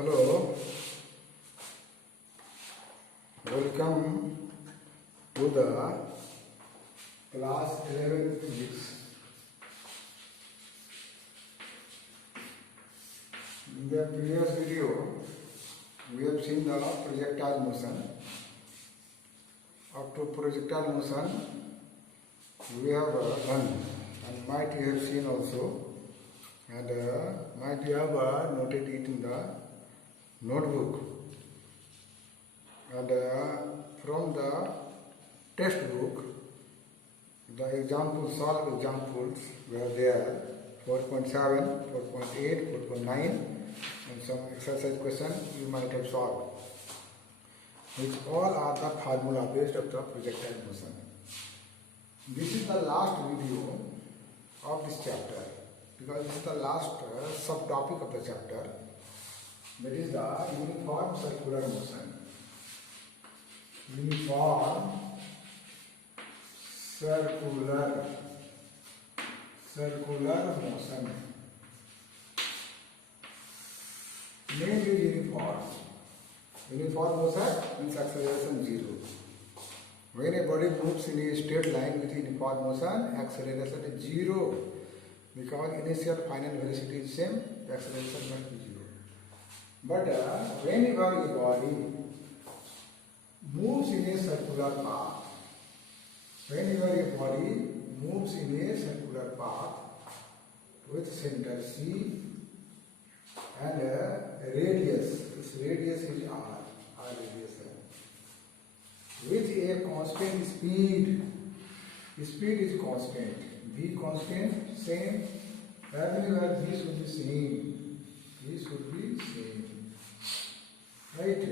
Hello, welcome to the class 11 physics. In the previous video, we have seen the projectile motion. Up to projectile motion, we have done, and might you have seen also, and might you have noted it in the notebook. And from the textbook, the examples, solved examples were there, 4.7, 4.8, 4.9, and some exercise question you might have solved, which all are the formula based of the projectile motion. This is the last video of this chapter, because this is the last subtopic of the chapter, that is the uniform circular motion. Uniform circular motion. Name is uniform. Uniform motion means acceleration 0. When a body moves in a straight line with uniform motion, acceleration is 0. Because initial final velocity is same, the acceleration must be 0. But whenever a body moves in a circular path, with center C and radius, this radius is R radius है, with a constant speed is constant, V constant, same, everywhere V should be same, right?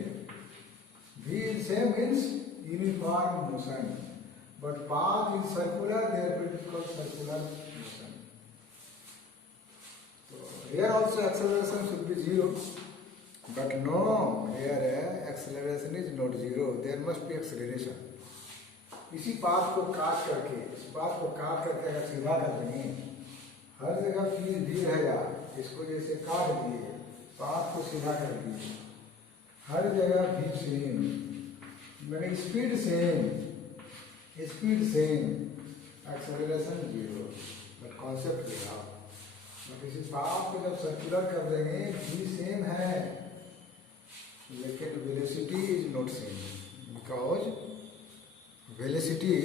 V is same means uniform motion, but path is circular, therefore it is called circular motion. So here also acceleration should be 0, but no, here acceleration is not 0, there must be acceleration. इसी path को काट करके अगर सीधा कर देंगे, हर जगह field भी रहेगा, इसको जैसे काट दिए, पाथ को सीधा कर दिए, हर जगह भी सेम, मैंने speed same, acceleration 0, but concept लिखा। बट इसी पाथ को जब सर्कुलर कर देंगे, भी सेम है, लेकिन velocity is not same, because velocity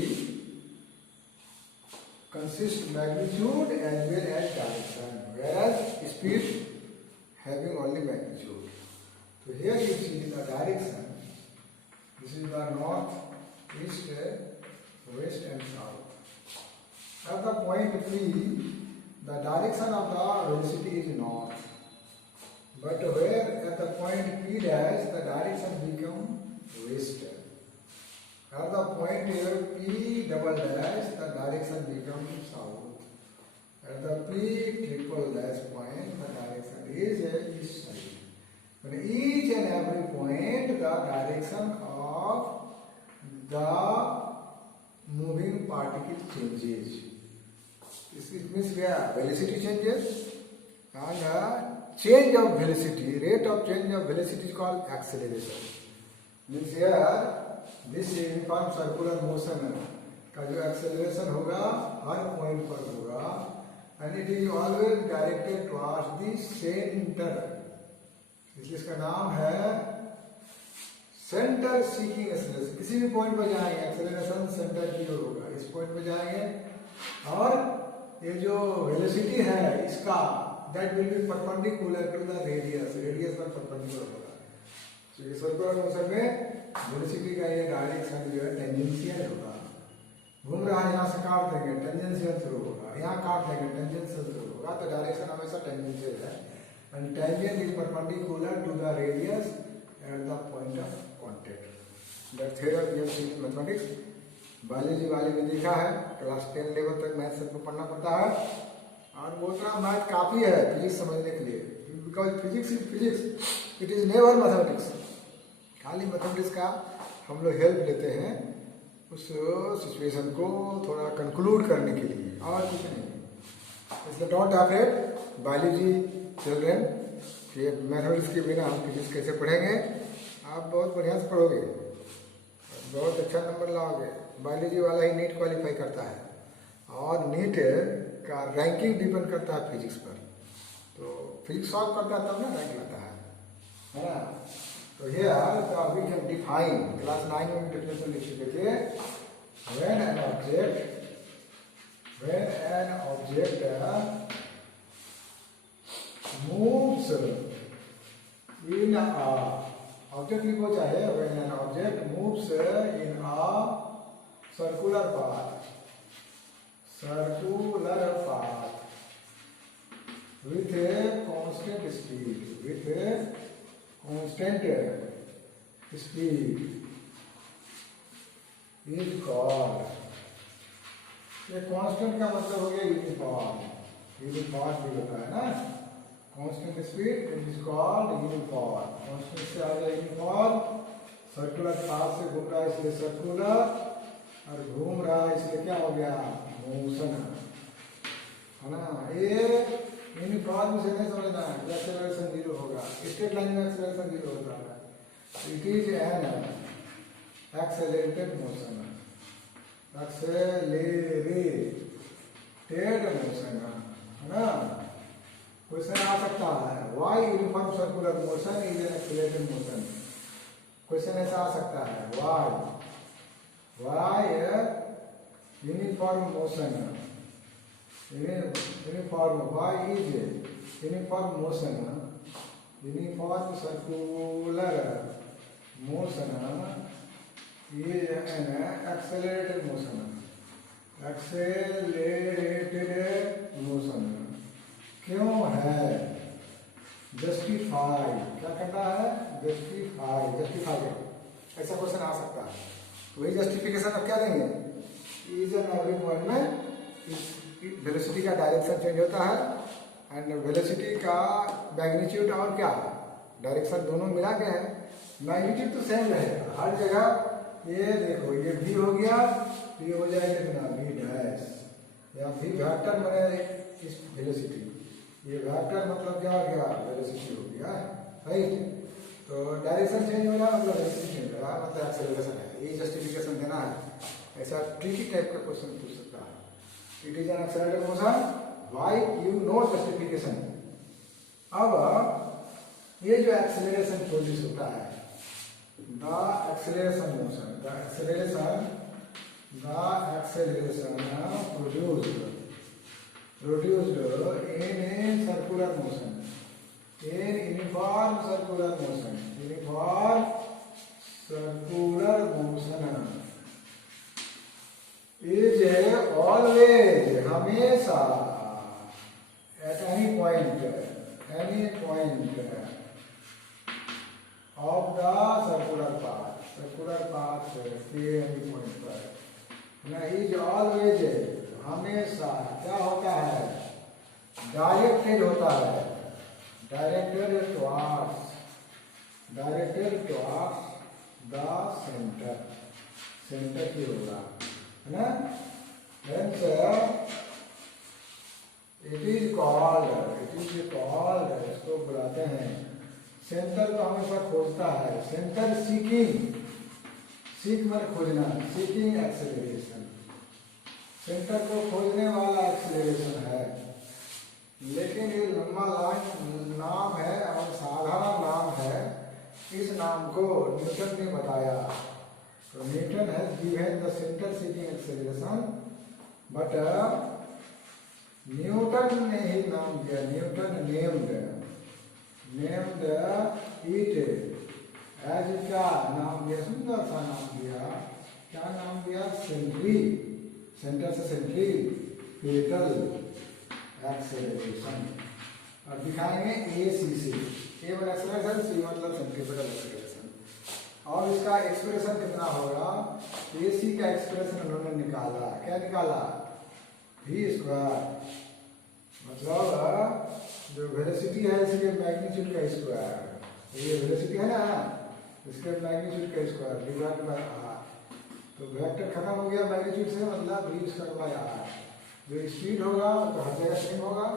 consists magnitude as well as direction, whereas speed having only magnitude. So here you see the direction. This is the north, east, west and south. At the point P, the direction of the velocity is north. But where at the point P dash, the direction becomes west. At the point here P double dash, the direction becomes south. At the P triple dash point, the direction is east side. On each and every point, the direction of the moving particle changes. This means velocity changes, and change of velocity, rate of change of velocity is called acceleration. Means here this uniform circular motion का जो acceleration होगा हर point पर होगा, and it is always directed towards the center, इसलिए इसका नाम है center seeking acceleration. किसी भी point पर जाएंगे acceleration center की ओर होगा, इस point पर जाएंगे, और ये जो velocity है इसका that will be perpendicular to the radius पर perpendicular होगा. तो ये सर्कुलर मोशन में वेलोसिटी का ये डायरेक्शन जो है टेंजेंशियल होगा, घूम रहा है यहाँ से काट देंगे टेंजेंशियल थ्रू होगा, यहाँ काट देंगे टेंजेंशियल थ्रू होगा, तो डायरेक्शन हमेशा टेंजेंशियल है, and tangent is perpendicular to the radius at the point of contact. That theorem we have seen in mathematics. Biology वाले में देखा है, क्लास 10 लेवल तक मैथ सबको पढ़ना पड़ता है, और वो इतना मैथ काफी है फिजिक्स समझने के लिए, because physics is physics, it is never mathematics. खाली मैथमेटिक्स का हम लोग हेल्प लेते हैं उस सिचुएशन को थोड़ा कंक्लूड करने के लिए, और कुछ नहीं. इसलिए डोंट अफ्रेड बायोलॉजी चिल्ड्रेन, कि मैथमेटिक्स के बिना हम फिजिक्स कैसे पढ़ेंगे। आप बहुत बढ़िया से पढ़ोगे, बहुत अच्छा नंबर लाओगे। बायोलॉजी वाला ही नीट क्वालिफाई करता है, और नीट का रैंकिंग डिपेंड करता है फिजिक्स पर। तो फिजिक्स सॉल्व करता है तब ना रैंक लाता है ना। तो here we can define, class 9 में डेफिनेशन लिख चुके थे। When an object moves in a object लिखो चाहे, when an object moves in a circular path with a constant speed is called, ये कांस्टेंट का मतलब हो गया यूनिफॉर्म भी होता है ना। Constant speed is called uniform. Constant से आ गया यूनिफॉर्म, सर्कुलर पाथ से घूम रहा है इसलिए सर्कुलर, और घूम रहा है इसलिए क्या हो गया, मोशन, है ना। ये यूनिफॉर्म से नहीं समझना है, एक्सेलरेशन 0 होगा, स्ट्रेट लाइन में एक्सेलरेशन 0 होता है। It is an accelerated motion, accelerated motion, है ना। क्वेश्चन आ सकता है, why uniform circular motion is an accelerated motion. Question ऐसा आ सकता है, why uniform motion, why is uniform motion, uniform circular motion is an accelerated motion. क्यों है, जस्टिफाई, क्या करना है, जस्टिफाई, ऐसा क्वेश्चन आ सकता है। तो वही जस्टिफिकेशन अब क्या देंगे, इज एन एवरी पॉइंट में वेलोसिटी का डायरेक्शन चेंज होता है, एंड वेलोसिटी का मैग्नीट्यूड और क्या डायरेक्शन दोनों मिला के है, मैग्नीट्यूड तो सेम रहेगा हर जगह। ये देखो, ये भी हो गया, तो ये हो जाएगा कितना, भी डैश, या भी वेक्टर मैंने इस वेलोसिटी, ये वेक्टर मतलब क्या हो गया, वेलोसिटी हो गया, राइट। तो डायरेक्शन चेंज हो रहा है मतलब वेलोसिटी चेंज हो रहा है, मतलब एक्सेलरेशन है। ये जस्टिफिकेशन देना है, ऐसा ट्रिकी टाइप का क्वेश्चन पूछ सकता है। It is an accelerated motion, why you know justification. अब ये जो एक्सेलरेशन प्रोड्यूस होता है, the acceleration motion, the acceleration produced in a circular motion, in uniform circular motion, is always, हमेशा, at any point of the circular path के any point पर, ना, is always, हमेशा क्या होता है, डायरेक्टेड होता है, डायरेक्टेड टुवर्ड्स द सेंटर की होगा, है ना। Hence it is called, इसको बुलाते हैं, सेंटर को हमेशा खोजता है, सेंटर सीक में खोजना, सीकिंग एक्सेलरेशन, सेंटर को खोजने वाला एक्सेलरेशन है। लेकिन ये लंबा नाम है और साधारण नाम है, इस नाम को न्यूटन ने बताया। तो Newton has given the centre seeking acceleration, but Newton ने ही नाम दिया, न्यूटन नेम्ड इट एज, क्या नाम दिया, सुंदर सा नाम दिया, क्या नाम दिया, सेंटर से सेंट्रीपेटल एक्सेलरेशन, और दिखाएंगे ACC, A मतलब एक्सेलरेशन, C मतलब सेंट्रीपेटल एक्सेलरेशन। और इसका एक्सप्रेशन कितना होगा, AC का एक्सप्रेशन उन्होंने निकाला, क्या निकाला, v², मतलब जो वेलोसिटी है इसके मैग्नीट्यूड का स्क्वायर, ये वेलोसिटी है ना, इसके मैग्नीट्यूड का स्क्वायर डिवाइड बाय r। तो वेक्टर खत्म हो गया मैग्नीट्यूड से, मतलब v²/r। जो स्पीड होगा तो हर जगह सेम होगा,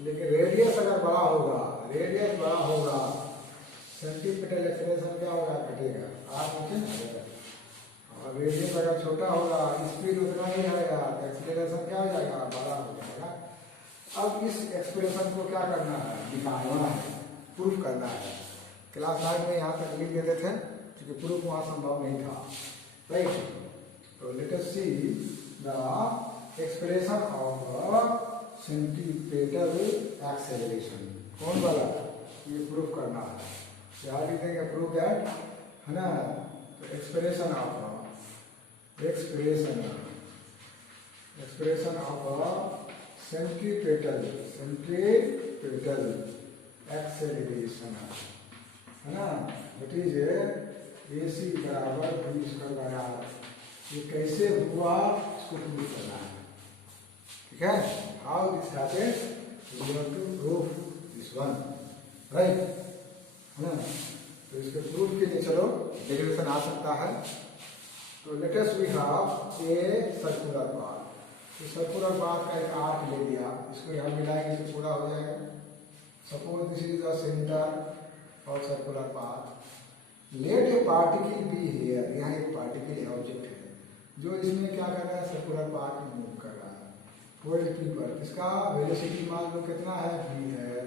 लेकिन रेडियस अगर बड़ा होगा, रेडियस बड़ा होगा, सेंटीमीटर एक्सेलरेशन क्या होगा, घटेगा, आर नीचे आ जाएगा। और रेडियस अगर छोटा होगा, स्पीड उतना ही रहेगा, एक्सेलरेशन क्या हो जाएगा, बड़ा हो जाएगा। अब इस एक्सप्रेशन को क्या करना है, निकालना है, प्रूफ करना है। क्लास 9 में यहाँ तक लिख देते थे क्योंकि प्रूफ वहाँ संभव नहीं था, राइट। तो let us see the expression of centripetal acceleration. कौन वाला, ये प्रूफ करना है। क्या लिख देंगे, प्रूफ दैट, है ना। तो एक्सप्रेशन ऑफ सेंटीपिटल एक्सेलरेशन, है ना। दैट इज AC बराबर V स्क्वायर बाय R। ये कैसे हुआ इसको प्रूव करना है, ठीक है। How this happened, we have to prove this one, right, है ना। तो इसके प्रूफ के लिए चलो डेरिवेशन आ सकता है। तो let us we have a circular path. तो सर्कुलर पाथ का एक आर्क ले लिया, इसको यहाँ मिलाएंगे तो पूरा हो जाएगा। Suppose this is the centre of circular path. Let a particle be here, यहाँ एक पार्टिकल ऑब्जेक्ट है जो इसमें क्या कर रहा है, सर्कुलर पाथ में मूव कर रहा है। पॉइंट पी पर इसका वेलोसिटी मान लो कितना है, v है।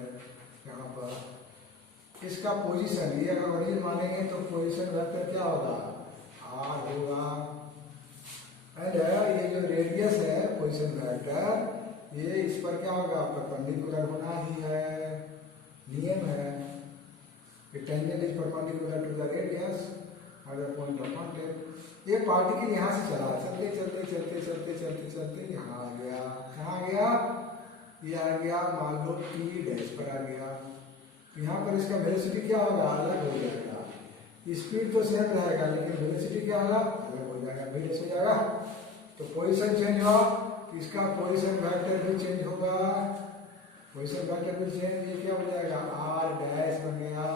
यहाँ पर इसका पोजीशन, ये अगर ओरिजिन मानेंगे तो पोजीशन वेक्टर क्या होगा, r होगा। एंड ये जो रेडियस है पोजीशन वेक्टर, ये इस पर क्या होगा, परपेंडिकुलर होना ही है, नियम है। Tangent is perpendicular to the radius at the point of contact. ये पार्टिकल यहाँ से चला, चलते चलते चलते चलते चलते चलते यहाँ आ गया, कहाँ गया, ये आ गया मान लो P डैश पर आ गया। यहाँ पर इसका वेलोसिटी क्या होगा, अलग हो जाएगा। स्पीड तो सेम रहेगा लेकिन वेलोसिटी क्या होगा, अलग हो जाएगा, v डैश हो जाएगा। तो पोजीशन चेंज हुआ, इसका पोजीशन वेक्टर भी चेंज होगा, पोजीशन वेक्टर भी चेंज, ये क्या हो जाएगा, r डैश बन गया।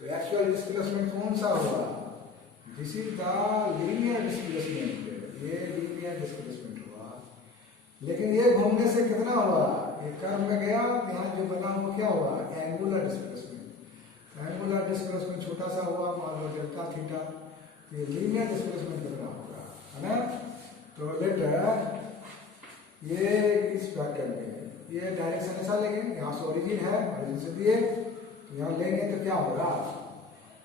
तो एक्चुअल डिस्प्लेसमेंट कौन सा हुआ, this is the linear displacement, ये लीनियर डिस्प्लेसमेंट हुआ। लेकिन ये घूमने से कितना हुआ, ये कर्व में गया, यहाँ जो बना वो क्या हुआ, एंगुलर डिस्प्लेसमेंट। एंगुलर डिस्प्लेसमेंट छोटा सा हुआ, मान लो डेल्टा थीटा। ये लीनियर डिस्प्लेसमेंट कितना होगा, है ना। तो लेट ये इस वेक्टर में ये डायरेक्शन ऐसा लेंगे, यहाँ से ओरिजिन है, ओरिजिन से दिए तो यहाँ लेंगे तो क्या होगा,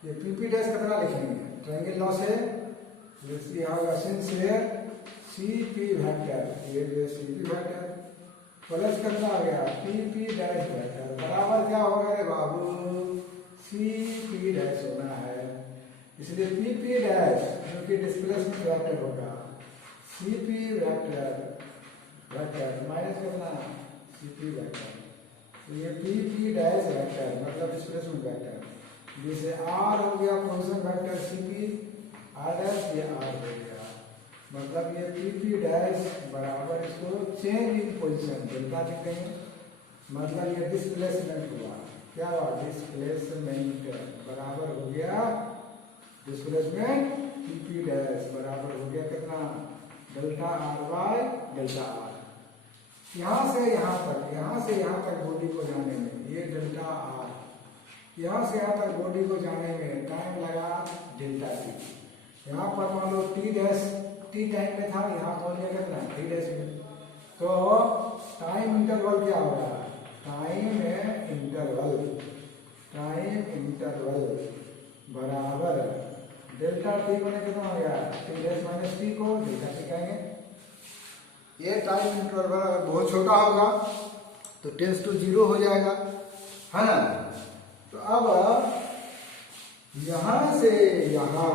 ये PP डैश कितना लिखेंगे, ट्रायंगल लॉ से सिंस हियर CP वेक्टर, ये CP वेक्टर प्लस कितना आ गया PP डैश वेक्टर बराबर क्या होगा रे बाबू, CP डैश होना है। इसलिए PP डैश जो कि डिस्प्लेसमेंट वेक्टर होगा, CP वेक्टर माइनस कितना CP वेक्टर। तो ये PP डैश वेक्टर मतलब डिस्प्लेसमेंट वेक्टर, जैसे R हो गया position vector CP, R dash ये R हो गया, मतलब ये PP डैश बराबर इसको चेंज इन पोजीशन डेल्टा लिखते हैं, मतलब ये डिस्प्लेसमेंट हुआ, क्या हुआ, डिस्प्लेसमेंट बराबर हो गया डिस्प्लेसमेंट PP डैश बराबर हो गया कितना, delta R by delta R। यहाँ से यहाँ तक बॉडी को जाने में ये डेल्टा R, यहाँ से यहाँ तक बॉडी को जाने में टाइम लगा डेल्टा T। यहाँ पर मान लो T डैश T टाइम में था, यहाँ पहुँच गया कितना T डैश में। तो टाइम इंटरवल क्या होगा, टाइम इंटरवल बराबर डेल्टा T को कितना हो गया, T डैश माइनस T को डेल्टा T कहेंगे। ये टाइम इंटरवल बहुत छोटा होगा तो टेंस टू 0 हो जाएगा, है ना। तो अब यहाँ से यहाँ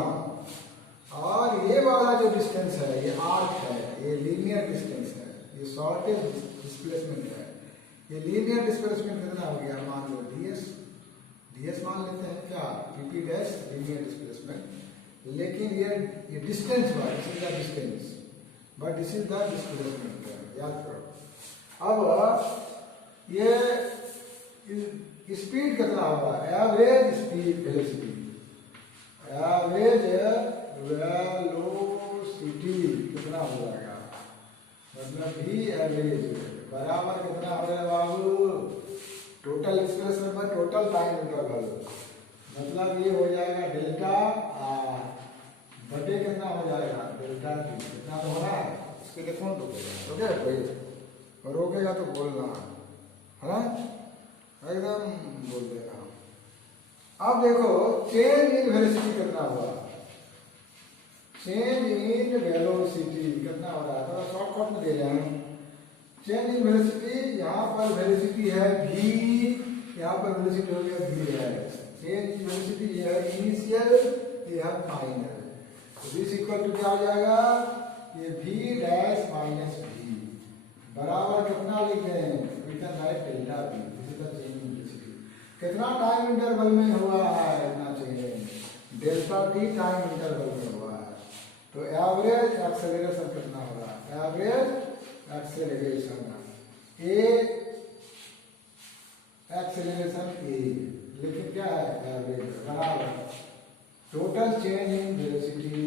और ये वाला जो डिस्टेंस है, ये आर्क है, ये लीनियर डिस्टेंस है, ये शॉर्टेज डिस्प्लेसमेंट है। ये लीनियर डिस्प्लेसमेंट कितना हो गया, मान लो ds मान लेते हैं क्या, PP डैश लीनियर डिस्प्लेसमेंट। लेकिन ये डिस्टेंस हुआ, this is the distance but this is the displacement, याद करो। अब ये स्पीड कितना होगा, average speed velocity, average velocity कितना हो जाएगा, मतलब V एवरेज बराबर कितना हो जाएगा बाबू, total expression total time interval, मतलब ये हो जाएगा डेल्टा आर बटे कितना हो जाएगा डेल्टा टी, कितना तो हो रहा है। इसके लिए कौन रोकेगा? रोकेगा कोई? रोकेगा तो बोलना है ना, एकदम बोल देना। अब देखो चेंज इन वेलोसिटी कितना हुआ, चेंज इन वेलोसिटी कितना हो रहा है, थोड़ा शॉर्टकट में दे रहे हैं। चेंज इन वेलोसिटी, यहाँ पर वेलोसिटी है v, यहाँ पर वेलोसिटी हो गया v है। चेंज इन वेलोसिटी ये है इनिशियल, ये है फाइनल। तो दिस इक्वल टू क्या हो जाएगा, ये v डैश माइनस v बराबर कितना लिख दें, we can write delta v, this is the change in velocity. कितना टाइम इंटरवल में हुआ है इतना change, delta t time interval में हुआ है। तो एवरेज एक्सेलरेशन कितना होगा, average acceleration a, acceleration a, लेकिन क्या है एवरेज बराबर total change in velocity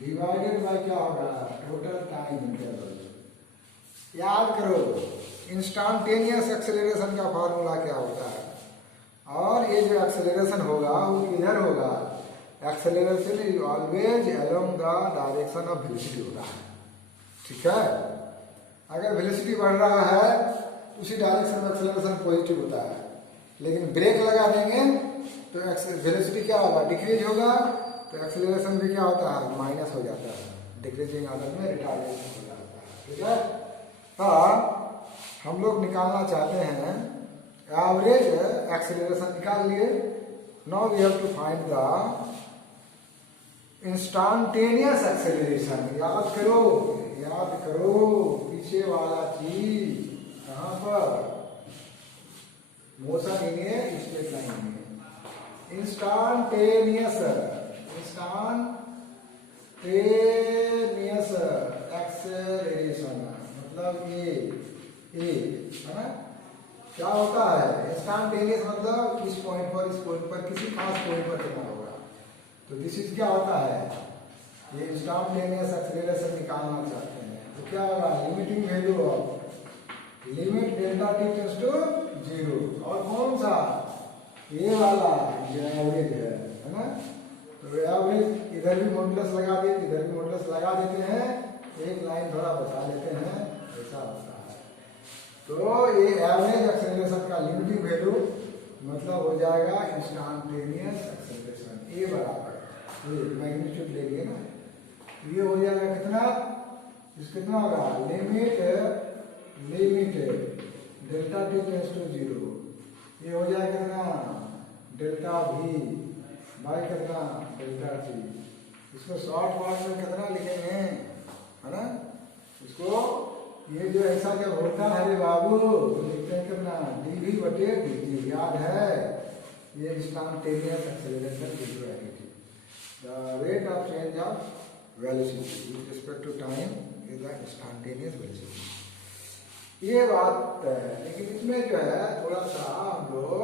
divided by क्या होगा, टोटल टाइम इंटरवल। याद करो इंस्टेंटेनियस एक्सेलरेशन का फार्मूला क्या होता है, और ये जो एक्सेलरेशन होगा वो किधर होगा, acceleration is always along the direction of velocity होता है। ठीक है, अगर वेलोसिटी बढ़ रहा है तो उसी डायरेक्शन में एक्सेलरेशन पॉजिटिव होता है, लेकिन ब्रेक लगा देंगे तो वेलोसिटी क्या होगा, डिक्रीज होगा, तो एक्सेलरेशन भी क्या होता है, माइनस हो जाता है, डिक्रीजिंग ऑर्डर में रिटार्डेशन हो जाता है। ठीक है, तो हम लोग निकालना चाहते हैं एवरेज एक्सेलरेशन, निकाल लिए। Now we have to find the instantaneous acceleration. याद करो पीछे वाला चीज कहां पर, motion in a straight line में। इंस्टेंटेनियस एक्सेलरेशन मतलब ये है ना, क्या होता है इंस्टेंटेनियस मतलब इस पॉइंट पर किसी खास पॉइंट पर कितना होगा। तो दिस इज क्या होता है, ये इंस्टेंटेनियस एक्सेलरेशन निकालना चाहते हैं तो क्या होगा, limiting value of limit delta t tends to 0, और कौन सा, ये वाला जो एवरेज है ना। तो एवरेज इधर भी मॉडुलस लगा देते, इधर भी मॉडुलस लगा देते हैं, एक लाइन थोड़ा बचा लेते हैं, ऐसा होता है। तो ये एवरेज एक्सेलरेशन का लिमिटिंग वैल्यू मतलब हो जाएगा इंस्टेंटेनियस एक्सेलरेशन, ए बराबर ये मैग्नीट्यूड लेंगे ना, ये हो जाएगा कितना, इस कितना होगा, limit delta t tends to 0, ये हो जाएगा कितना, डेल्टा वी बाय कितना, डेल्टा टी। इसको शॉर्ट फॉर्म में कितना लिखेंगे, है ना, इसको ये जो ऐसा जब होता है रे बाबू तो लिखते हैं कितना, dv बटे dt। याद है ये इंस्टेंटेनियस एक्सेलरेशन की velocity, the rate of change of velocity with respect to time is the instantaneous velocity. ये बात है, लेकिन इसमें जो है थोड़ा सा हम लोग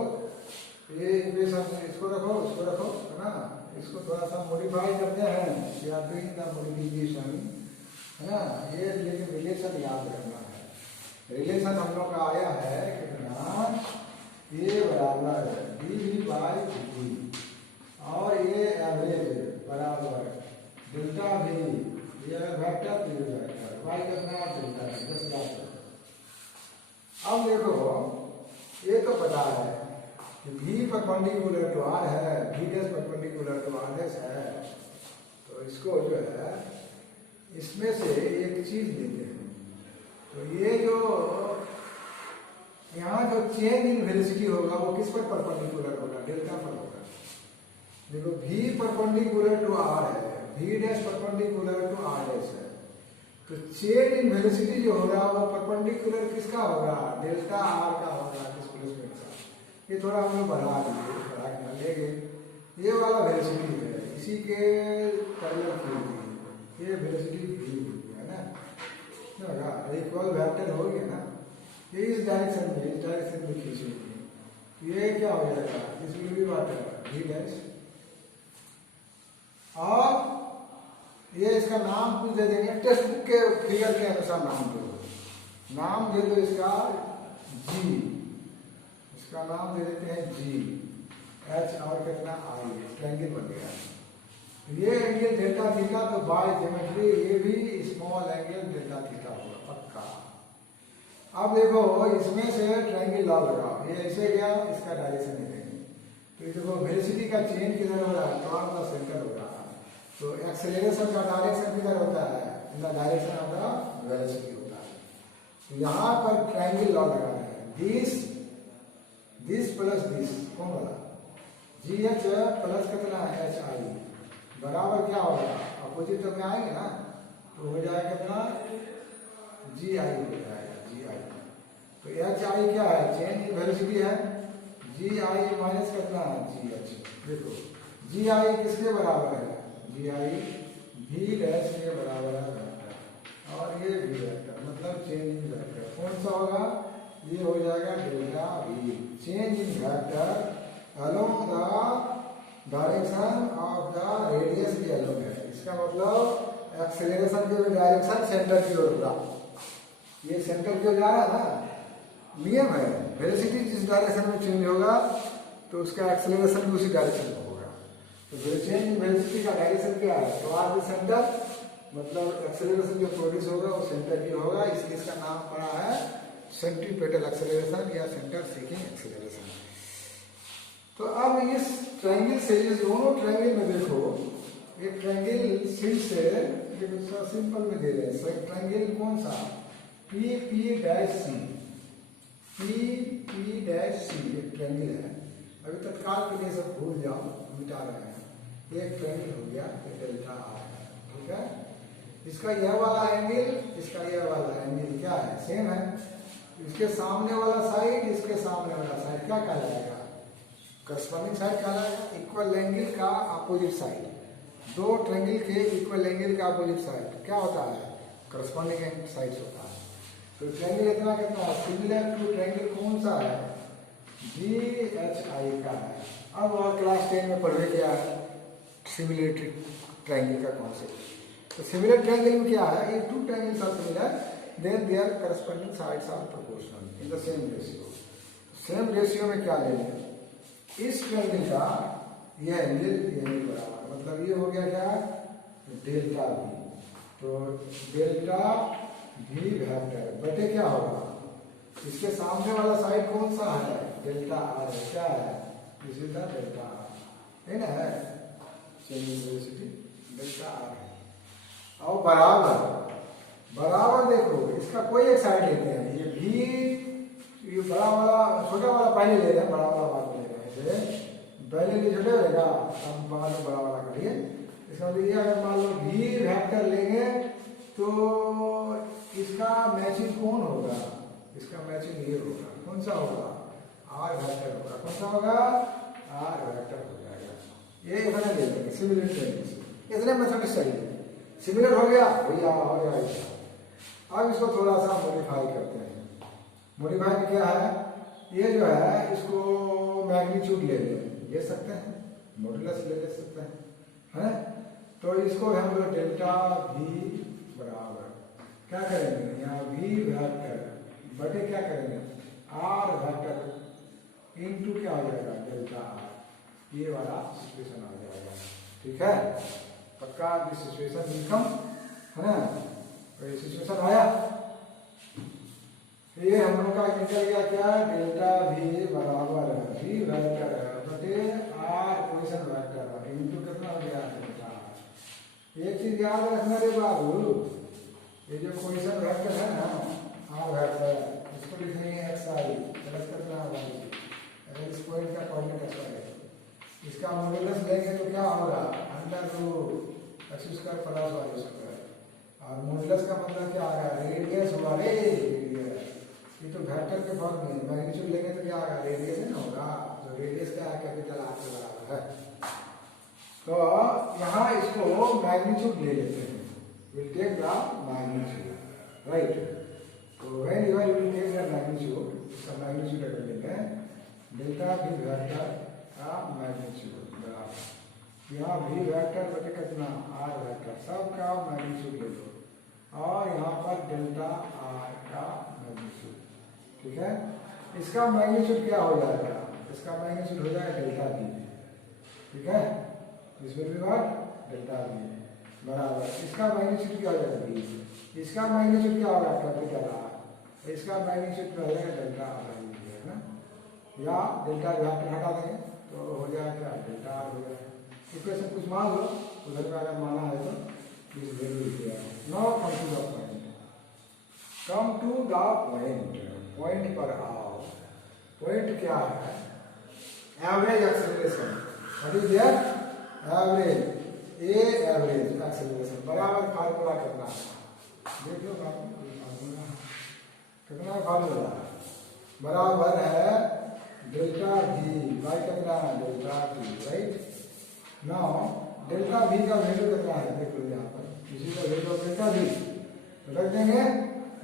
ये इक्वेशन इसको रखो है ना, इसको थोड़ा सा मॉडिफाई करते हैं, we are doing the modification, है ना। ये लेकिन रिलेशन याद रखना है, रिलेशन हम लोग का आया है कितना, ये बराबर dv बाय dt, और ये एवरेज बराबर डेल्टा v, ये वेक्टर तो ये वेक्टर y कितना डेल्टा v, बस याद रखो। अब देखो ये तो पता है कि v परपेंडिकुलर टू r है, v dash perpendicular to r dash है, तो इसको जो है इसमें से एक चीज लेते हैं। तो ये जो यहाँ जो चेंज इन वेलोसिटी होगा वो किस पर परपेंडिकुलर होगा, डेल्टा पर होगा। देखो v परपेंडिकुलर टू r है, v dash perpendicular to r dash है, तो चेंज इन वेलोसिटी जो होगा वो परपेंडिकुलर किसका होगा, डेल्टा r का होगा, डिस्प्लेसमेंट का। ये थोड़ा हम लोग बढ़ा देंगे, बढ़ा के लेंगे, ये वाला वेलोसिटी है, इसी के पैरेलल फील्ड ये वेलोसिटी v है ना, होगा इक्वल वेक्टर हो गया ना, ये इस डायरेक्शन में खींचेंगे, ये क्या हो जाएगा, इसमें भी बात है v डैश, और ये इसका नाम कुछ दे देंगे, टेक्स्ट बुक के फिगर के अनुसार नाम दे दो इसका g, इसका नाम दे देते हैं जी, एच और कितना आई, ट्रायंगल बन गया। ये एंगल डेल्टा थीटा, तो बाय ज्योमेट्री ये भी स्मॉल एंगल डेल्टा थीटा होगा पक्का। अब देखो इसमें से ट्रायंगल लॉ लगाओ, ये ऐसे गया, इसका डायरेक्शन है, तो ये देखो वेलोसिटी का चेंज किधर हो रहा है, टॉर्क का सेंटर हो रहा है, तो एक्सेलरेशन का डायरेक्शन किधर होता है, in the direction of the velocity होता है। तो यहाँ पर ट्रायंगल लॉ लगा रहे हैं, दिस प्लस दिस, कौन वाला, जी एच प्लस कितना है एच आई, बराबर क्या होगा, अपोजिट तो में आएंगे ना, तो हो जाएगा कितना, जी आई हो जाएगा, जी आई। तो एच आई क्या है, चेंज इन वेलोसिटी है, जी आई माइनस कितना है, जी एच। देखो जी आई किसके बराबर है, जी आई भी डैश के बराबर है वेक्टर, और ये भी वेक्टर, मतलब चेंज इन वेक्टर कौन सा होगा, ये हो जाएगा delta we, change in vector along the direction of the radius के अलोंग है। इसका मतलब एक्सेलरेशन के डायरेक्शन सेंटर की ओर होगा, ये सेंटर की ओर जा रहा है ना, नियम है, वेलोसिटी जिस डायरेक्शन में चेंज होगा तो उसका एक्सेलरेशन भी उसी डायरेक्शन में होगा। तो चेंज इन वेलोसिटी का डायरेक्शन क्या है, तो आर सेंटर, मतलब एक्सेलरेशन जो प्रोड्यूस होगा वो सेंटर की होगा, इसलिए इसका नाम पड़ा है सेंट्रीपेटल एक्सेलरेशन या सेंटर सीकिंग एक्सेलरेशन। तो अब इस ट्रायंगल से, इस दोनों ट्रायंगल में देखो, एक ट्रायंगल सिल से सिंपल में दे रहे हैं, ट्रायंगल कौन सा, P P dash C, P P dash C एक ट्रायंगल है, अभी तत्काल के लिए सब भूल जाओ, मिटा रहे हैं, एक ट्रायंगल हो गया, डेल्टा आर है, ठीक है। इसका यह वाला एंगल, इसका यह वाला एंगल क्या है, सेम है, इसके सामने वाला साइड, इसके सामने वाला साइड क्या कहलाएगा, करस्पॉन्डिंग साइड कहलाएगा, इक्वल एंगल का अपोजिट साइड, दो ट्रायंगल के इक्वल एंगल का अपोजिट साइड क्या होता है, करस्पॉन्डिंग साइड होता है। तो ट्रायंगल इतना कितना है, सिमिलर टू ट्रायंगल कौन सा है, जी एच आई का है। अब क्लास 10 में पढ़े क्या है, सिमिलर ट्रायंगल का कॉन्सेप्ट। तो सिमिलर ट्रायंगल में क्या है, ये two triangles are similar, then their corresponding sides are proportional in the same ratio. Same ratio में क्या ले लें, इस ट्रायंगल का यह एंगल यही बराबर, मतलब ये हो गया क्या, डेल्टा वी, तो डेल्टा वी वेक्टर बटे क्या होगा, इसके सामने वाला साइड कौन सा है, डेल्टा आर है, क्या है, this is the delta R है ना, है change in velocity delta R है। और बराबर, बराबर देखो इसका कोई एक साइड लेते हैं, ये भी, ये बड़ा वाला छोटा वाला पहले ले रहे हैं, बड़ा वाला बाद में ले रहे हैं, पहले लिए छोटे रहेगा, हम बाद में बड़ा वाला करिए। इसका मतलब ये अगर मान लो भी वेक्टर लेंगे तो इसका मैचिंग कौन होगा, इसका मैचिंग ये होगा, कौन सा होगा, आर वेक्टर होगा, कौन सा होगा, आर वेक्टर हो जाएगा। ये इतना ले लेंगे सिमिलर ट्रायंगल, इतने मैथमेटिक्स चाहिए, सिमिलर हो गया भैया, हो गया। अब इसको थोड़ा सा मॉडिफाई करते हैं, मॉडिफाई क्या है, ये जो है इसको मैग्नीट्यूड ले सकते हैं, मॉडुलस ले सकते हैं, तो इसको हम लोग डेल्टा वी बराबर क्या करेंगे, यहाँ वी वेक्टर बटे क्या करेंगे, आर वेक्टर इनटू क्या हो जाएगा, डेल्टा आर, ये वाला सिचुएशन आ जाएगा, ठीक है, पक्का दिस सिचुएशन इनकम है ना, तो ये सिचुएशन आया, ये हम लोग का निकल गया क्या, डेल्टा वी बराबर वी वेक्टर बटे आर पोजीशन वेक्टर इनटू कितना हो गया, डेल्टा आर। एक चीज याद रखना रे बाबू, ये जो पोजीशन वेक्टर है ना, आर वेक्टर, इसको लिखेंगे एक्स आई प्लस कितना वाई, अगर इस पॉइंट का कोऑर्डिनेट एक्स है, इसका मॉडुलस लेंगे तो क्या होगा, under root x square plus y square, और मॉडुलस का मतलब क्या आ रहा है, रेडियस हुआ रे, रेडियस, ये तो वेक्टर के फॉर्म में, मैग्नीट्यूड लेंगे तो क्या आएगा, रेडियस है ना होगा, तो रेडियस क्या है, कैपिटल आर के बराबर है। तो यहाँ इसको मैग्नीट्यूड ले लेते हैं, will take the magnitude, right. तो when you will take the magnitude, इसका मैग्नीट्यूड अगर लेते हैं, डेल्टा वी वेक्टर का मैग्नीट्यूड बराबर, यहाँ वी वेक्टर बटे कितना, आर वेक्टर, सब का मैग्नीट्यूड ले लो, और यहाँ पर डेल्टा आर का मैग्नीट्यूड, ठीक है। इसका मैग्नीट्यूड क्या हो जाएगा, इसका मैग्नीट्यूड हो जाएगा डेल्टा बी, ठीक है, this will be what delta B बराबर इसका मैग्नीट्यूड क्या हो जाएगा बी, इसका मैग्नीट्यूड क्या होगा कैपिटल आर, इसका मैग्नीट्यूड क्या हो जाएगा डेल्टा आर है ना, या डेल्टा यहाँ पे हटा देंगे तो हो जाएगा क्या डेल्टा आर हो जाएगा। इक्वेशन कुछ मान लो उधर में अगर माना है तो दिस वैल्यू लिख दिया। Now come to the point, come to the point, point पर आओ। पॉइंट क्या है, average acceleration, what is that average, a average acceleration बराबर फार्मूला कितना है, देख लो फार्मूला कितना फार्मूला बराबर है डेल्टा वी बाई कितना है delta we, right. Now delta we का वैल्यू कितना है देख लो यहाँ पर, इसी का वैल्यू डेल्टा वी रख देंगे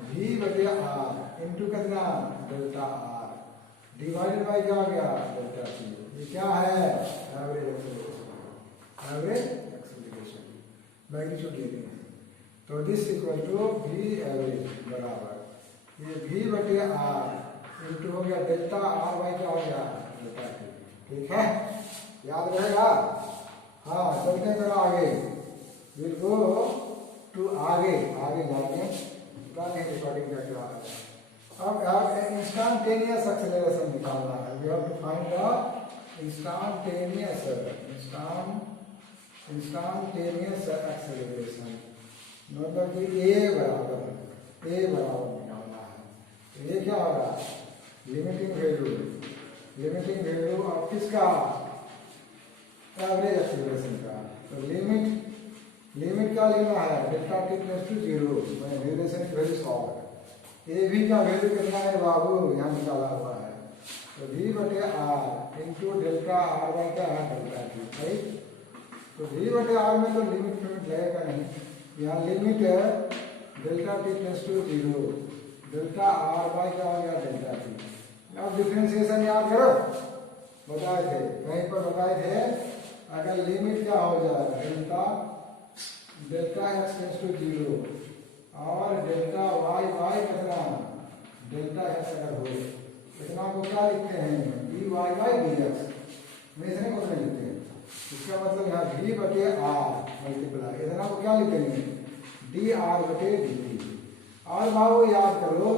वी बटे आर इंटू कितना डेल्टा आर डिवाइडेड बाई क्या हो गया डेल्टा वी, ये क्या है average acceleration, average acceleration magnitude लेते हैं तो this equal to V average बराबर ये वी बटे आर इंटू हो गया डेल्टा आर बाई क्या हो गया डेल्टा टी, ठीक है याद रहेगा। हाँ चलते हैं आगे, विल गो टू आगे जाएंगे, रिकॉर्डिंग का क्या है। अब इंस्टेंटेनियस एक्सेलरेशन निकालना है, we have to find the instantaneous acceleration, मतलब कि ए बराबर निकालना है। तो ये क्या होगा लिमिटिंग वैल्यू ऑफ किसका एवरेज एक्सेलरेशन का, तो लिमिट क्या लेना है delta T plus to zero, duration is very short. A भी का वैल्यू कितना है बाबू यहाँ निकाला हुआ है, तो वी बटे R into delta R by क्या है डेल्टा टी, राइट। तो वी बटे आर में तो लिमिट लगेगा नहीं, यहाँ लिमिट है delta T plus to zero delta R by क्या हो गया डेल्टा टी। अब डिफ्रेंसिएशन याद करो, बताए थे कहीं पर बताए थे, अगर लिमिट क्या हो जाएगा delta x tends to zero और डेल्टा वाई बाई कितना डेल्टा एक्स अगर हो, इतना को क्या लिखते हैं d y by d x, इतने को नहीं लिखते हैं, इसका मतलब यहाँ डी बटे आर मल्टीप्लाई इतना को क्या लिखेंगे डी आर बटे डी टी। और बाबू याद करो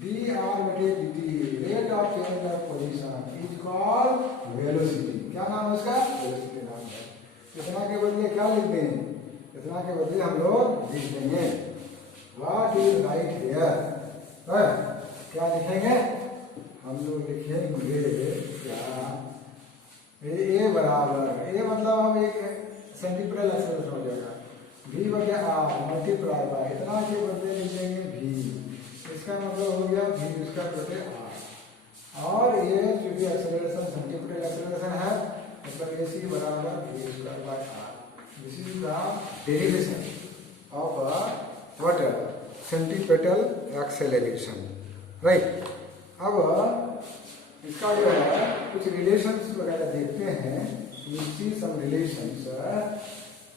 डी आर बटे D T rate of change of position is called velocity, क्या नाम है उसका वेलोसिटी नाम है। इतना के बदले क्या लिखते हैं, इतना के बदले हम लोग लिख देंगे व्हाट इज राइट हियर, क्या लिखेंगे हम लोग लिखेंगे क्या ए बराबर ए मतलब अब एक सेंटीग्रेड एक्सेलरेशन हो जाएगा वी बटे आर मल्टीप्लाई बाय इतना के बदले लिख देंगे वी, इसका मतलब हो गया वी इसका बटे आर, और ये चूंकि एक्सेलरेशन सेंटीग्रेड एक्सेलरेशन है मतलब ए सी बराबर V square by R, this is the derivation of what centripetal acceleration, right. अब इसका जो है कुछ रिलेशंस वगैरह देखते हैं, you see some relations,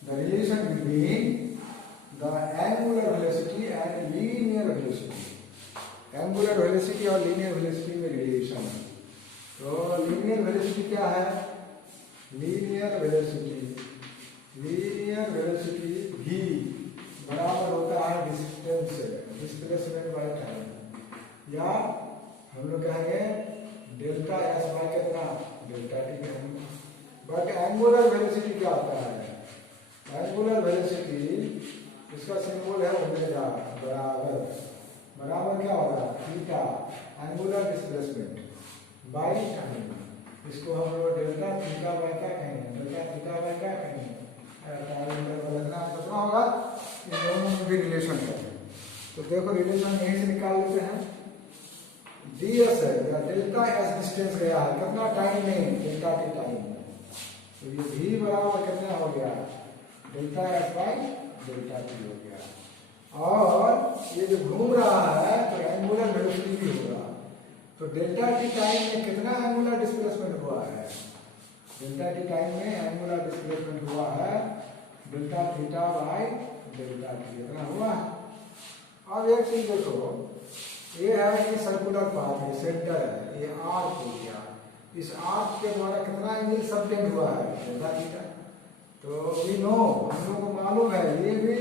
the relation between the angular velocity and linear velocity, angular velocity और लीनियर वेलोसिटी में रिलेशन। तो लीनियर वेलोसिटी क्या है, लीनियर वेलोसिटी भी बराबर होता है डिस्टेंस डिस्प्लेसमेंट बाय टाइम, या हम लोग कहेंगे डेल्टा एस बाय कितना डेल्टा टी कहेंगे। बट एंगुलर वेलोसिटी क्या होता है, एंगुलर वेलोसिटी इसका सिंबल है ओमेगा बराबर क्या होगा theta angular displacement by time, इसको हम लोग डेल्टा थीटा बाय क्या कहेंगे डेल्टा थीटा बाय क्या कहेंगे टाइम बदलना कितना होगा, इन दोनों में भी रिलेशन है। तो देखो रिलेशन यहीं से निकाल लेते हैं, ds है या डेल्टा एस डिस्टेंस गया है कितना टाइम में डेल्टा टी टाइम में, तो ये भी बराबर कितना हो गया delta S by delta T हो गया, और ये जो घूम रहा है तो एंगुलर वेलोसिटी भी होगा, तो डेल्टा टी टाइम में कितना एंगुलर डिस्प्लेसमेंट हुआ है, डेल्टा टी टाइम में एंगुलर डिस्प्लेसमेंट हुआ है delta theta by delta T इतना हुआ। अब एक चीज देखो ये है कि सर्कुलर पाथ है, सेंटर है, ये आर्क हो गया। इस आर्क के द्वारा कितना एंगल सबटेंड हुआ है, डेल्टा थीटा। तो वी नो, हम लोगों को मालूम है, ये भी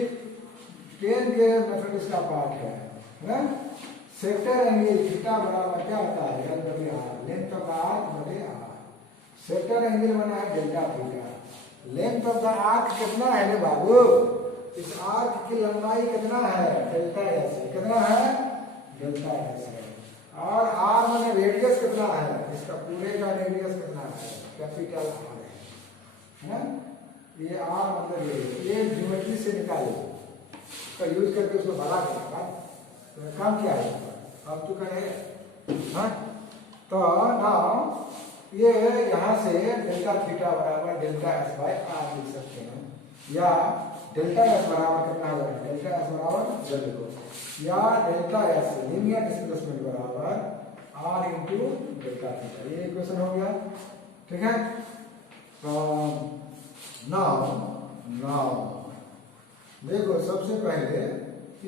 टेन के मैथमेटिक्स का पार्ट है ना। सेक्टर एंगल थीटा बराबर क्या होता है, एल बटे R, length of the arc बटे आर। सेक्टर एंगल बना है delta theta. Length of the arc कितना है रे बाबू, इस आर्क की लंबाई कितना है, डेल्टा एस। कितना है, डेल्टा एस है। और आर माने रेडियस कितना है, इसका पूरे का रेडियस कितना है, कैपिटल आर है ना। ये आर मतलब ये ज्योमेट्री से निकाले, का यूज करके उसको बड़ा करेगा। तो काम क्या है, अब तो कहे हाँ। तो नाउ ये यहाँ से डेल्टा थीटा बराबर डेल्टा एस बाय आर लिख सकते हैं, या डेल्टा एस बराबर कितना है, डेल्टा एस बराबर जल्द को, या डेल्टा एस लीनियर डिस्प्लेसमेंट बराबर आर इंटू डेल्टा थीटा। ये इक्वेशन हो गया, ठीक है। नाउ देखो, सबसे पहले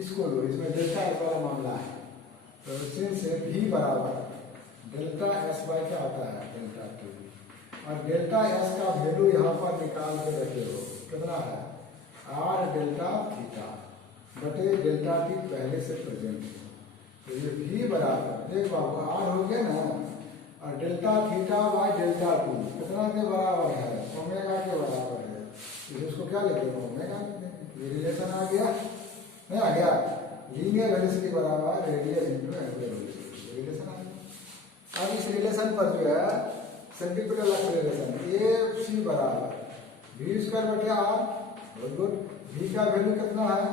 इसको लो, इसमें डेल्टा एस वाला मामला है। तो सिंस भी बराबर डेल्टा एस बाय क्या आता है, डेल्टा टी। और डेल्टा एस का वैल्यू यहाँ पर निकाल के रखे हो, कितना है, आर डेल्टा थीटा बटे डेल्टा टी पहले से प्रेजेंट है। तो ये भी बराबर, देख बाबू आर हो गया ना, और delta theta by delta two कितना के बराबर है, ओमेगा के बराबर है। इसको क्या लिखेंगे, ओमेगा लिखेंगे। ये रिलेशन आ गया, नहीं आ गया, लीनियर वेलोसिटी बराबर radius into angular velocity, relation आ गया। अब इस रिलेशन पर जो है सेंटीमीटर एक्सेलरेशन ए सी बराबर वी स्क्वायर बटे आर, बहुत गुड। वी का वैल्यू कितना है,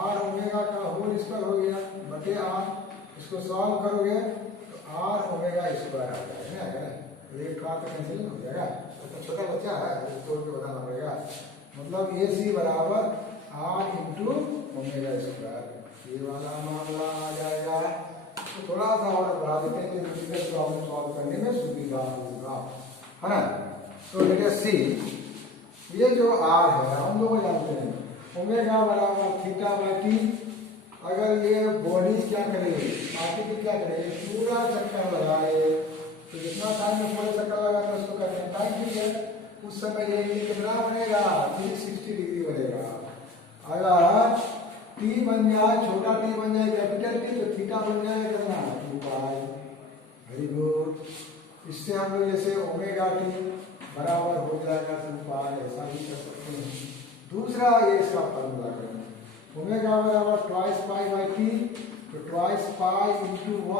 आर ओमेगा का होल स्क्वायर हो गया बटे आर। इसको सॉल्व करोगे तो आर ओमेगा स्क्वायर आ जाएगा, है ना। ये का तो कैंसिल हो जाएगा, तो छोटा बच्चा है, तोड़ के बताना पड़ेगा। मतलब ए सी बराबर आर इंटू ओमेगा स्क्वायर, ये वाला मामला आ जाएगा। तो थोड़ा सा और बढ़ा देते हैं, डिफिकल्ट प्रॉब्लम सॉल्व करने में सुविधा होगा, है ना। तो लेट अस सी, ये जो आर है हम लोग जानते हैं ओमेगा बराबर थीटा बाय टी। अगर ये बॉडी क्या करेगी, पार्टिकल क्या करेगी, पूरा चक्कर लगाए, तो जितना टाइम में पूरा चक्कर लगा तो उसको करने टाइम भी है, उस समय ये कितना बनेगा, 360 डिग्री बनेगा। अगर टी बन जाए, छोटा टी बन जाए कैपिटल टी, तो थीटा बन जाए कितना, 2 वेरी गुड। इससे हम लोग जैसे ओमेगा टी बराबर हो जाएगा 2 ऐसा भी कर सकते हैं। दूसरा ये इसका फॉर्मूला करेंगे, ओमेगा बराबर ट्वाइस पाई बाई टी, तो ट्वाइस पाई इंटू 1